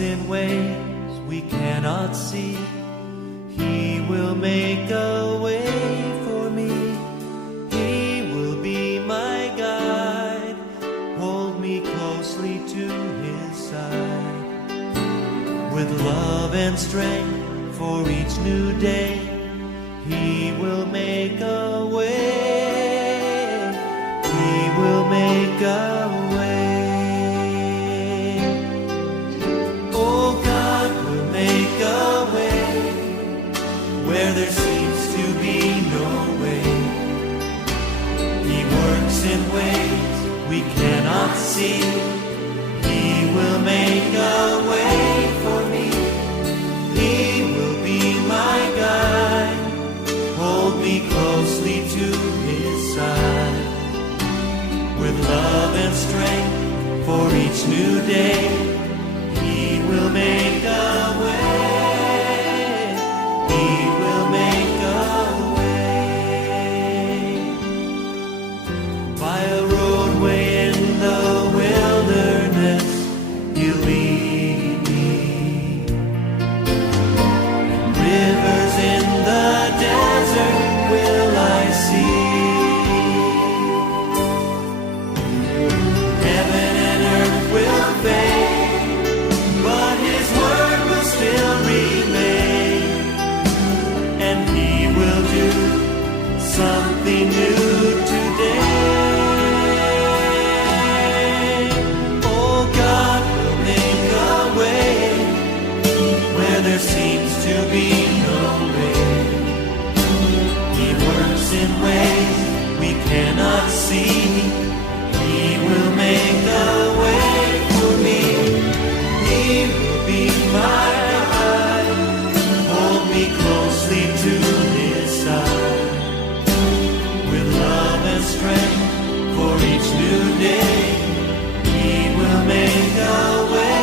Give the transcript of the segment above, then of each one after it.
in ways we cannot see. He will make a way for me. He will be my guide, hold me closely to His side. With love and strength for each new day, He will make a way. He will make a way. Oh, God will make a way where there seems to be no way. He works in ways we cannot see. He will make a way for me. He will be my guide, hold me closely to His side. With love and strength for each new day, He will make a way. He will make a way. By a roadway in the wilderness, He'll lead me. Rivers in the desert will I see. Heaven and earth will fade, but His word will still remain. And He will do something new today. Oh, God will make a way where there seems to be no way. He works in ways we cannot see. He will make a way for me. He will be my guide, hold me closely to His side. With love and strength for each new day, He will make a way.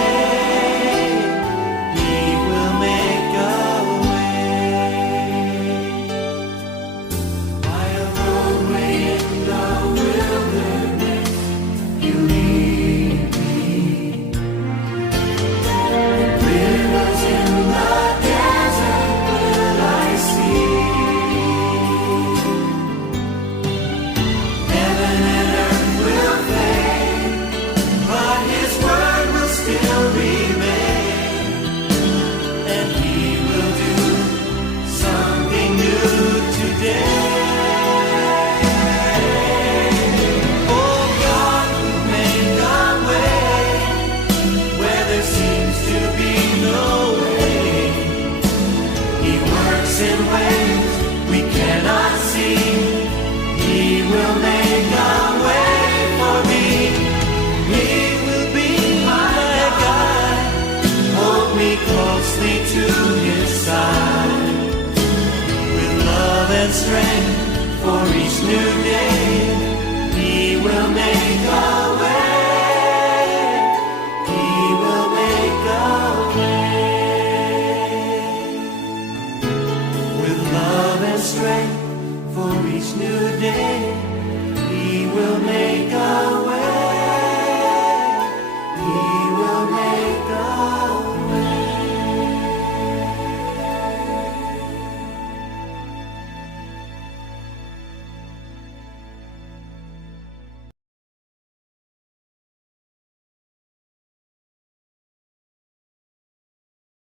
He will make a way. By a roadway in the wilderness, He'll lead me. Rivers in the desert will I see. Heaven and earth will fade, but His word will still remain. And He will do something new today. Oh, God will make a way where there seems to be no way. He works in ways we cannot see. He will make a way for me. He will be my guide, hold me closely to His side. With love and strength for each new day, He will make a way. He will make a way. With love and strength for each new day, He will make